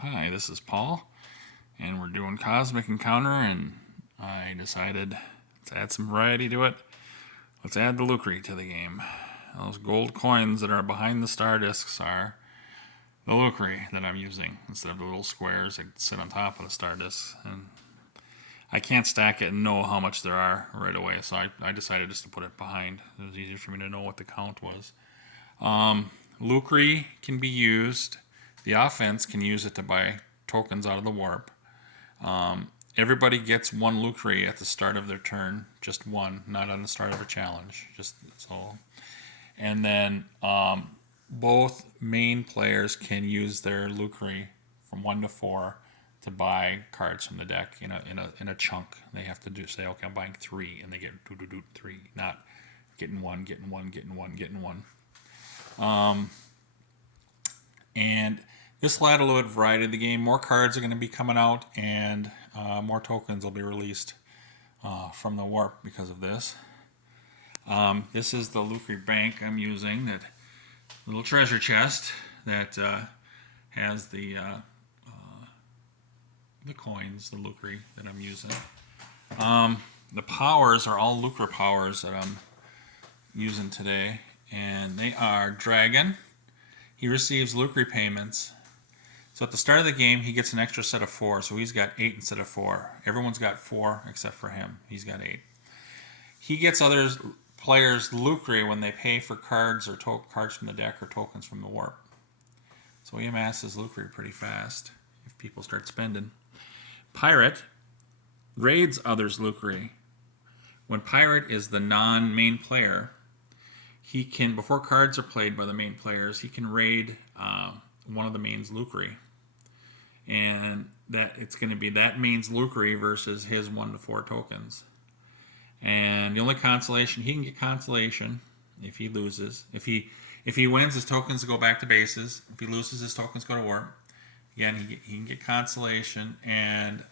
Hi, this is Paul, and we're doing Cosmic Encounter, and I decided to add some variety to it. Let's add the Lucre to the game. Those gold coins that are behind the star discs are the Lucre that I'm using instead of the little squares that sit on top of the star discs. And I can't stack it and know how much there are right away, so I decided just to put it behind. It was easier for me to know what the count was. Lucre can be used. The offense can use it to buy tokens out of the warp. Everybody gets one Lucre at the start of their turn, just one, not on the start of a challenge. Just so, and then both main players can use their Lucre from 1 to 4 to buy cards from the deck in a chunk. They have to say, okay, I'm buying 3, and they get 3, not getting one, getting one, getting one, getting one. And this will add a little bit of variety to the game. More cards are going to be coming out, and more tokens will be released from the warp because of this. This is the Lucre Bank I'm using, that little treasure chest that has the coins, the Lucre that I'm using. The powers are all Lucre powers that I'm using today, and they are Dragon. He receives Lucre payments. So at the start of the game, he gets an extra set of 4, so he's got 8 instead of 4. Everyone's got 4 except for him. He's got 8. He gets other players Lucre when they pay for cards or cards from the deck or tokens from the warp. So he amasses Lucre pretty fast if people start spending. Pirate raids others Lucre. When Pirate is the non-main player, he can, before cards are played by the main players, he can raid one of the main's Lucre. And that it's going to be that main's Lucre versus his 1 to 4 tokens. And the only consolation, he can get consolation if he loses. If he wins, his tokens go back to bases. If he loses, his tokens go to warp. Again, he can get consolation, and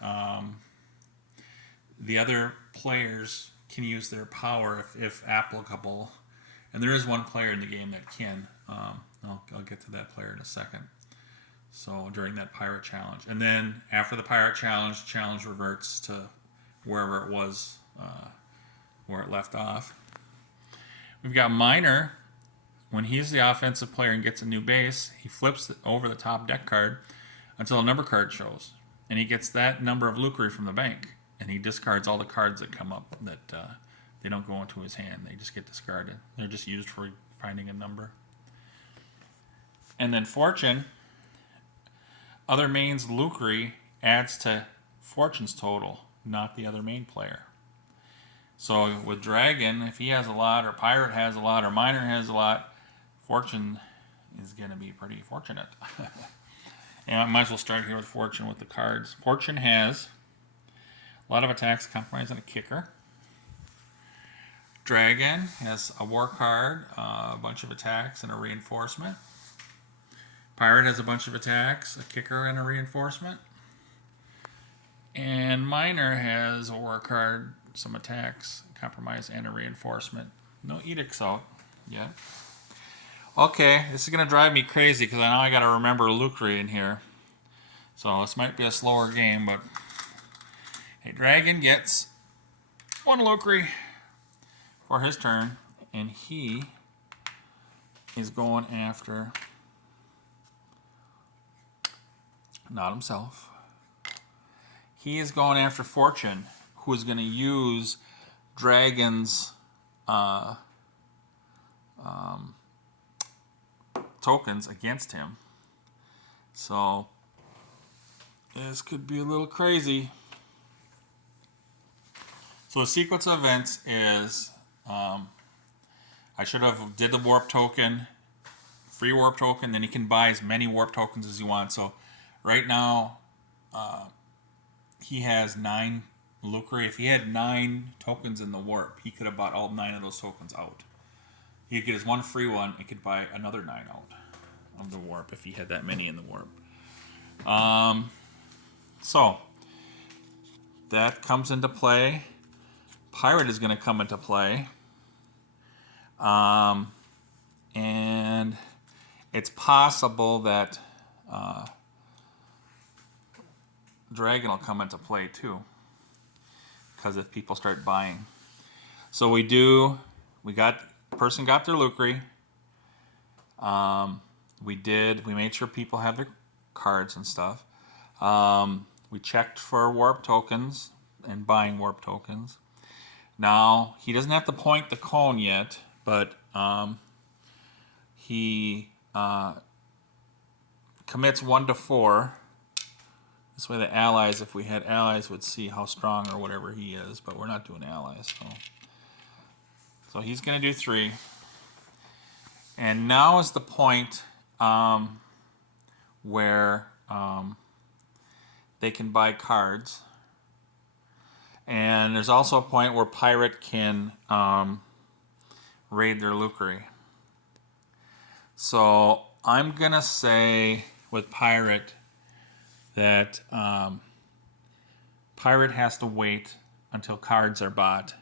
the other players can use their power if applicable. And there is one player in the game that can. I'll get to that player in a second. So during that pirate challenge, and then after the pirate challenge reverts to wherever it was, where it left off. We've got Miner. When he's the offensive player and gets a new base, he flips over the top deck card until a number card shows, and he gets that number of Lucre from the bank, and he discards all the cards that come up that they don't go into his hand. They just get discarded. They're just used for finding a number. And then Fortune, other main's Lucre adds to Fortune's total, not the other main player. So with Dragon, if he has a lot, or Pirate has a lot, or Miner has a lot, Fortune is going to be pretty fortunate. And I might as well start here with Fortune with the cards. Fortune has a lot of attacks, compromise, and a kicker. Dragon has a war card, a bunch of attacks, and a reinforcement. Pirate has a bunch of attacks, a kicker, and a reinforcement. And Miner has a war card, some attacks, compromise, and a reinforcement. No edicts out yet. Okay, this is going to drive me crazy because I got to remember Lucre in here. So this might be a slower game, but hey, Dragon gets 1 Lucre for his turn, and he is going after not himself. He is going after Fortune, who is going to use Dragon's tokens against him. So this could be a little crazy. So the sequence of events is I should have did the warp token, free warp token, then he can buy as many warp tokens as he wants. So right now he has 9 Lucre. If he had 9 tokens in the warp, he could have bought all 9 of those tokens out. He could get his one free one. He could buy another 9 out of the warp if he had that many in the warp. So that comes into play. Pirate is going to come into play. And it's possible that Dragon will come into play too, because if people start buying. So we person got their Lucre. We made sure people have their cards and stuff. We checked for warp tokens and buying warp tokens. Now, he doesn't have to point the cone yet, but he commits 1 to 4. This way the allies, if we had allies, would see how strong or whatever he is, but we're not doing allies. So he's going to do 3. And now is the point where they can buy cards. And there's also a point where Pirate can raid their Lucre. So I'm going to say with Pirate that Pirate has to wait until cards are bought,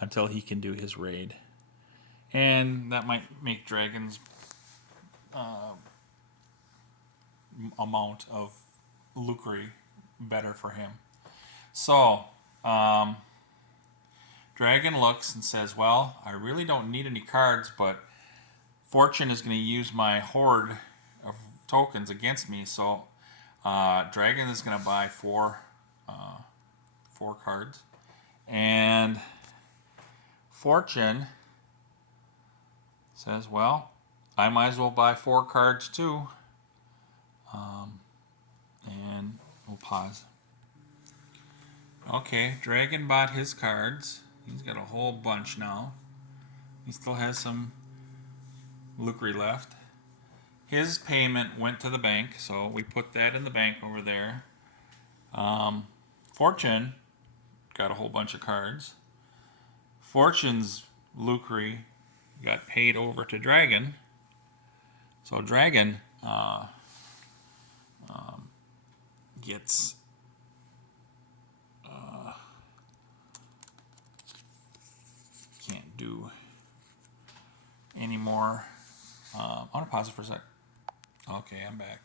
until he can do his raid. And that might make Dragon's amount of Lucre better for him. So, Dragon looks and says, well, I really don't need any cards, but Fortune is going to use my horde of tokens against me, so Dragon is going to buy 4 cards. And Fortune says, well, I might as well buy 4 cards too. And we'll pause. Okay, Dragon bought his cards. He's got a whole bunch now. He still has some Lucre left. His payment went to the bank, so we put that in the bank over there. Fortune got a whole bunch of cards. Fortune's Lucre got paid over to Dragon. So Dragon gets can't do any more. I'm gonna pause it for a sec. Okay, I'm back.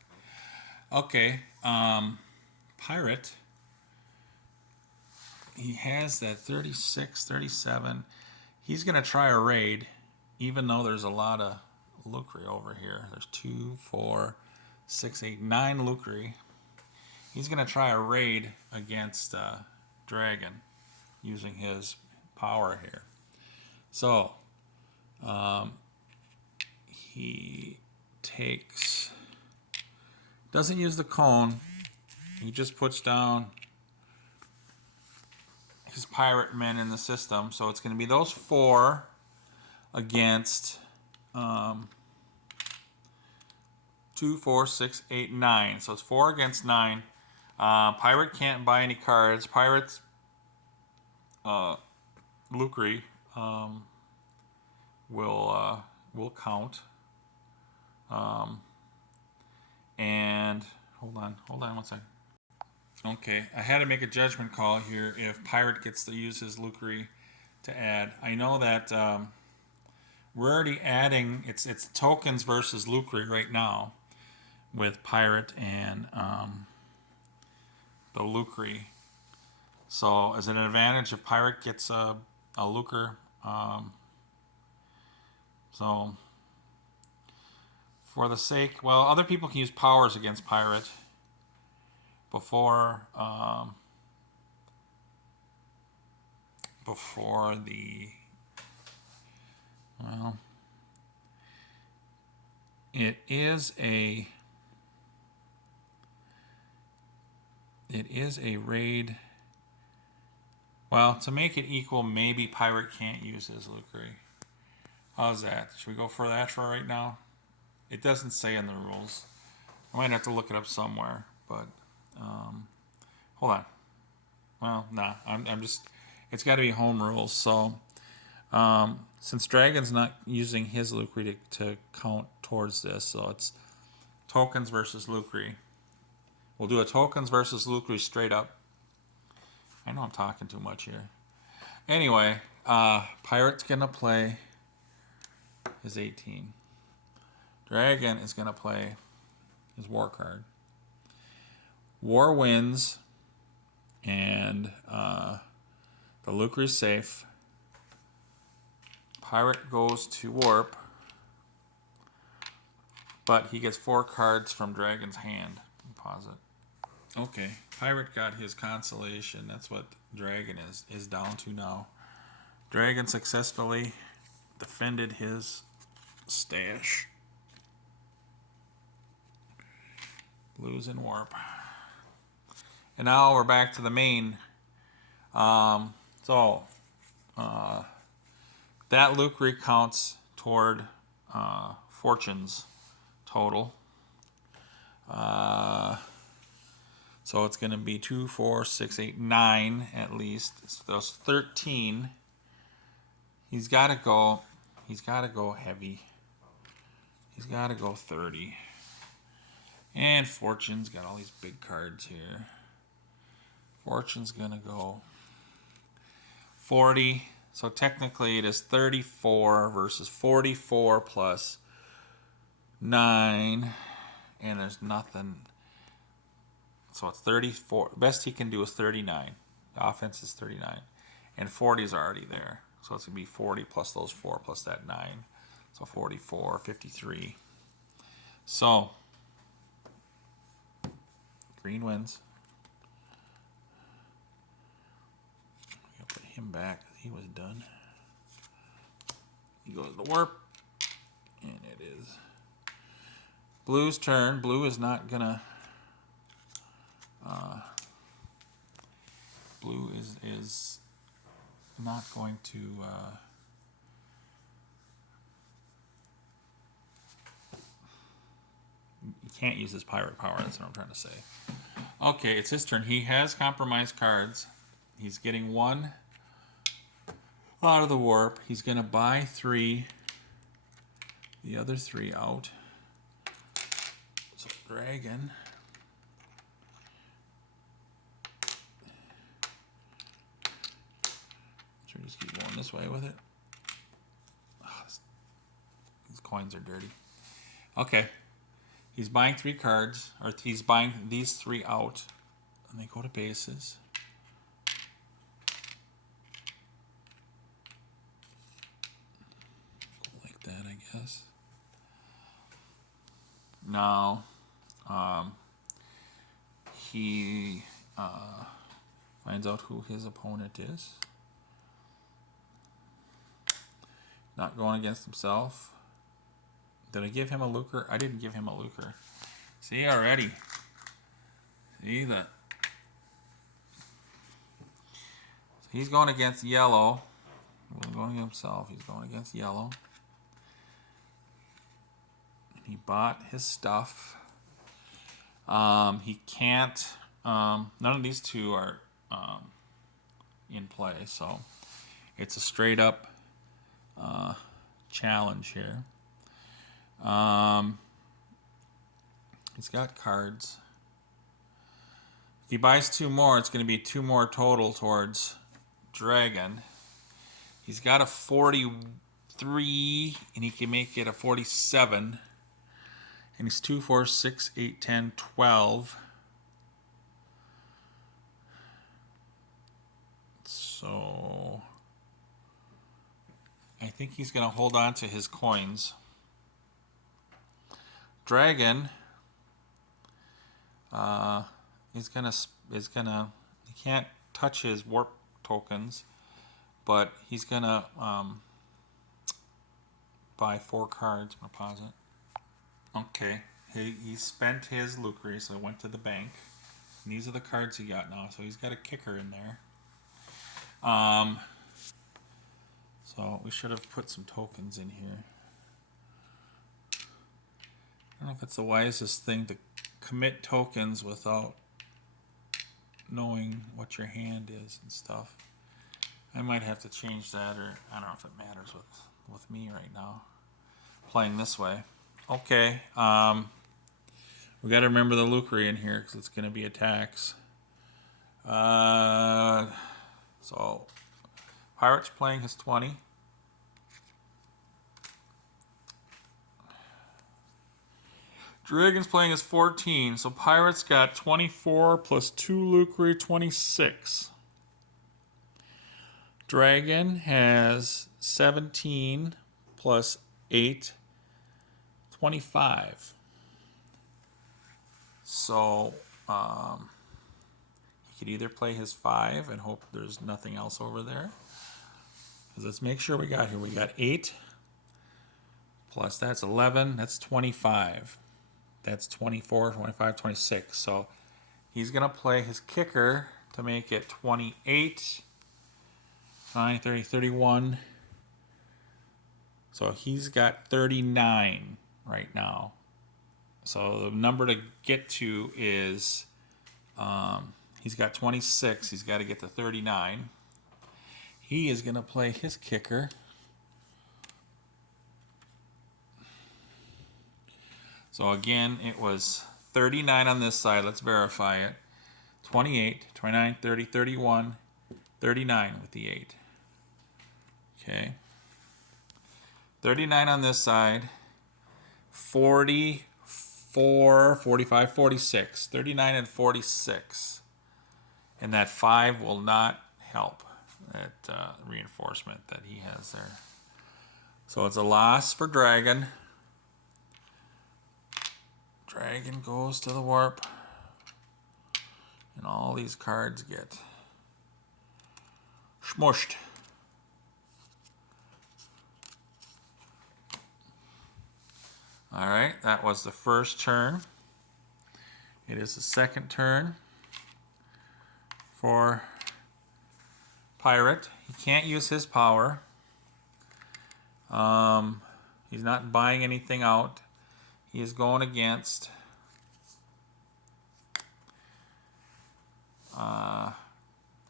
Okay, Pirate, he has that 36, 37. He's gonna try a raid, even though there's a lot of Lucre over here. There's 2, 4, 6, 8, 9 Lucre. He's gonna try a raid against Dragon using his power here. So he doesn't use the cone. He just puts down his pirate men in the system. So it's going to be those 4 against 2, 4, 6, 8, 9. So it's 4 against 9. Pirate can't buy any cards. Pirate's Lucre will count. And hold on 1 second. Okay, I had to make a judgment call here if Pirate gets to use his Lucre to add. I know that we're already adding, it's tokens versus Lucre right now with Pirate and the Lucre. So is it an advantage if Pirate gets a Lucre? So for the sake, well, other people can use powers against Pirate before the, well, it is a raid. Well, to make it equal, maybe Pirate can't use his Lucre. How's that? Should we go for that for right now? It doesn't say in the rules. I might have to look it up somewhere, but hold on. Well, nah, I'm just, it's got to be home rules. So since Dragon's not using his Lucre to count towards this, so it's tokens versus Lucre. We'll do a tokens versus Lucre straight up. I know I'm talking too much here. Anyway, Pirate's gonna play his 18. Dragon is gonna play his war card. War wins, and the Lucre is safe. Pirate goes to warp, but he gets 4 cards from Dragon's hand. Pause it. Okay, Pirate got his Consolation. That's what Dragon is down to now. Dragon successfully defended his stash. Blues in warp. And now we're back to the main. That Lucre counts toward fortunes total. So it's going to be 2, 4, 6, 8, 9 at least. So there's 13. He's got to go. He's got to go heavy. He's got to go 30. And Fortune's got all these big cards here. Fortune's going to go 40. So technically it is 34 versus 44 plus 9. And there's nothing. So it's 34. Best he can do is 39. The offense is 39. And 40 is already there. So it's going to be 40 plus those 4 plus that 9. So 44, 53. So green wins. I'm going to put him back. He was done. He goes to warp. And it is Blue's turn. Blue is not going to... Blue is not going to... he can't use his pirate power. That's what I'm trying to say. Okay, it's his turn. He has compromised cards. He's getting 1 out of the warp. He's going to buy 3. The other 3 out. So Dragon. Should we just keep going this way with it? Oh, these coins are dirty. Okay. He's buying 3 cards, or he's buying these 3 out, and they go to bases. Like that, I guess. Now, he finds out who his opponent is. Not going against himself. Did I give him a Lucre? I didn't give him a Lucre. See already. See that? So he's going against yellow. He's going against himself. He's going against yellow. He bought his stuff. He can't. None of these 2 are in play, so it's a straight up challenge here. He's got cards. If he buys 2 more, it's going to be 2 more total towards Dragon. He's got a 43, and he can make it a 47. And he's 2, 4, 6, 8, 10, 12. So I think he's going to hold on to his coins. Dragon is gonna he can't touch his warp tokens, but he's gonna buy 4 cards. I'm gonna pause it. Okay, he spent his Lucre, so it went to the bank. And these are the cards he got now, so he's got a kicker in there. So we should have put some tokens in here. I don't know if it's the wisest thing to commit tokens without knowing what your hand is and stuff. I might have to change that, or I don't know if it matters with me right now. Playing this way. Okay. We got to remember the Lucre in here because it's going to be a tax. So Pirate's playing his 20. Dragon's playing is 14, so Pirate's got 24 plus 2 Lucre, 26. Dragon has 17 plus 8, 25. So he could either play his 5 and hope there's nothing else over there. Let's make sure we got here. We got 8 plus that's 11. That's 25. That's 24, 25, 26. So he's going to play his kicker to make it 28, 9, 30, 31. So he's got 39 right now. So the number to get to is, he's got 26. He's got to get to 39. He is going to play his kicker. So again, it was 39 on this side. Let's verify it. 28, 29, 30, 31, 39 with the 8. Okay. 39 on this side. 44, 45, 46. 39 and 46. And that 5 will not help that reinforcement that he has there. So it's a loss for Dragon. Dragon goes to the warp. And all these cards get smushed. Alright, that was the first turn. It is the second turn for Pirate. He can't use his power. He's not buying anything out. He is going against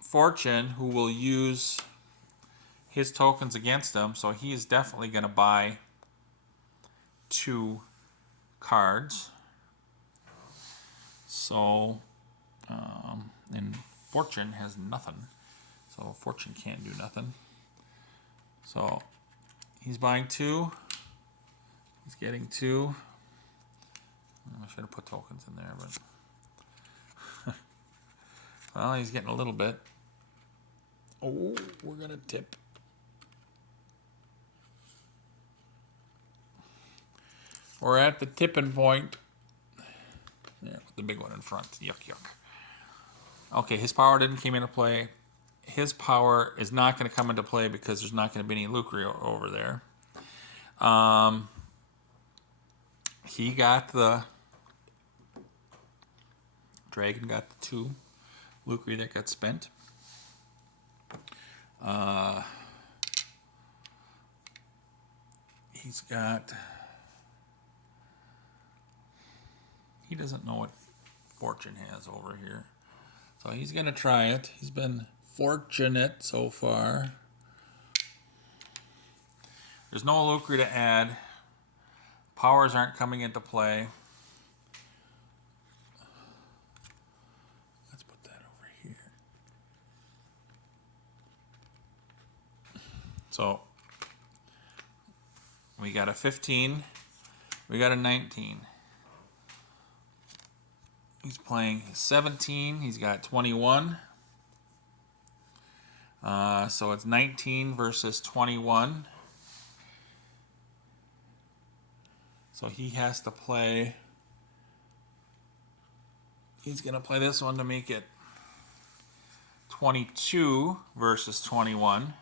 Fortune, who will use his tokens against him. So he is definitely going to buy 2 cards. So, and Fortune has nothing. So Fortune can't do nothing. So he's buying 2. He's getting 2. I should have put tokens in there, but well, he's getting a little bit. Oh, we're gonna tip. We're at the tipping point. Yeah, with the big one in front. Yuck, yuck. Okay, his power didn't come into play. His power is not going to come into play because there's not going to be any Lucre over there. He got the Dragon got the 2 Lucre that got spent. He's got. He doesn't know what Fortune has over here. So he's going to try it. He's been fortunate so far. There's no Lucre to add. Powers aren't coming into play. Let's put that over here. So we got a 15. We got a 19. He's playing 17. He's got 21. So it's 19 versus 21. So he has to play. He's going to play this one to make it 22 versus 21.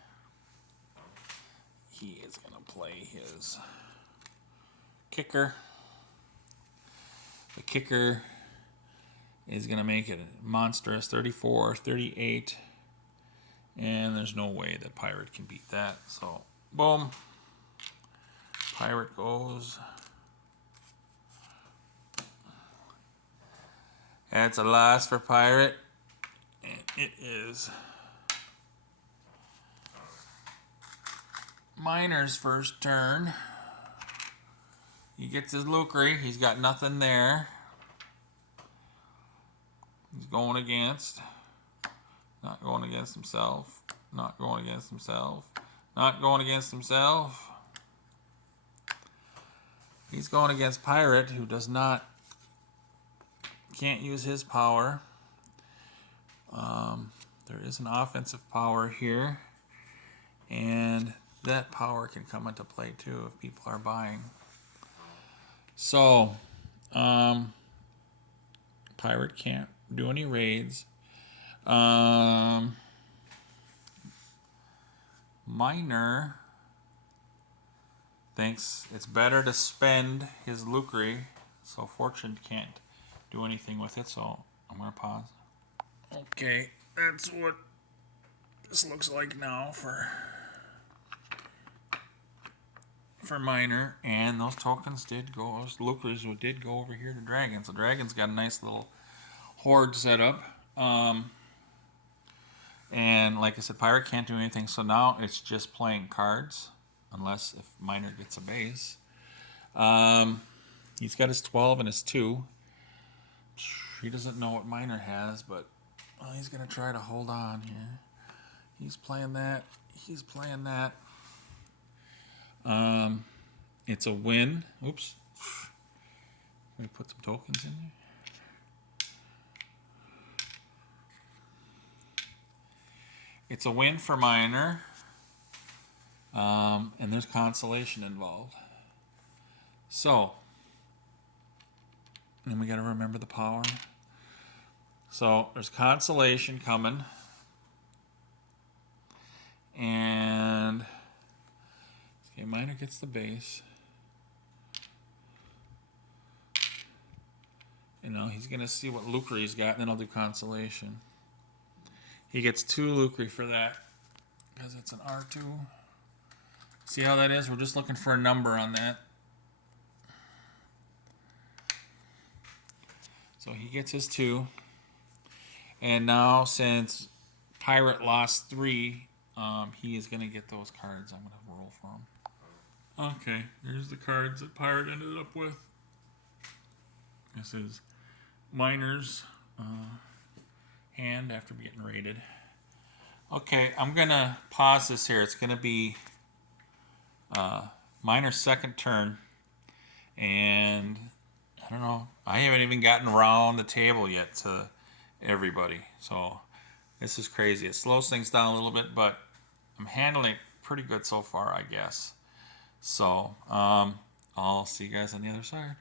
He is going to play his kicker. The kicker is going to make it monstrous 34, 38. And there's no way that Pirate can beat that. So, boom. Pirate goes. That's a loss for Pirate. And it is Miner's first turn. He gets his Lucre. He's got nothing there. He's going against. Not going against himself. Not going against himself. Not going against himself. He's going against Pirate, who can't use his power. There is an offensive power here, and that power can come into play too if people are buying. So, Pirate can't do any raids. Miner thinks it's better to spend his Lucre, so Fortune can't do anything with it, so I'm going to pause. Okay, that's what this looks like now for Miner, and those tokens those Lucres did go over here to Dragon, so Dragon's got a nice little horde set up. And like I said, Pirate can't do anything, so now it's just playing cards, unless if Miner gets a base. He's got his 12 and his 2. He doesn't know what Miner has, but he's going to try to hold on here. He's playing that. He's playing that. It's a win. Oops. Let me put some tokens in there. It's a win for Miner. And there's Consolation involved. So, and we got to remember the power. So, there's Consolation coming. And okay, Miner gets the base. He's going to see what Lucre he's got, and then I'll do Consolation. He gets 2 Lucre for that, because it's an R2. See how that is? We're just looking for a number on that. So he gets his 2. And now, since Pirate lost 3, he is going to get those cards. I'm going to roll for him. Okay, here's the cards that Pirate ended up with. This is Miner's hand after getting raided. Okay, I'm going to pause this here. It's going to be Miner's second turn. And I don't know. I haven't even gotten around the table yet to everybody. So this is crazy. It slows things down a little bit, but I'm handling it pretty good so far, I guess. So I'll see you guys on the other side.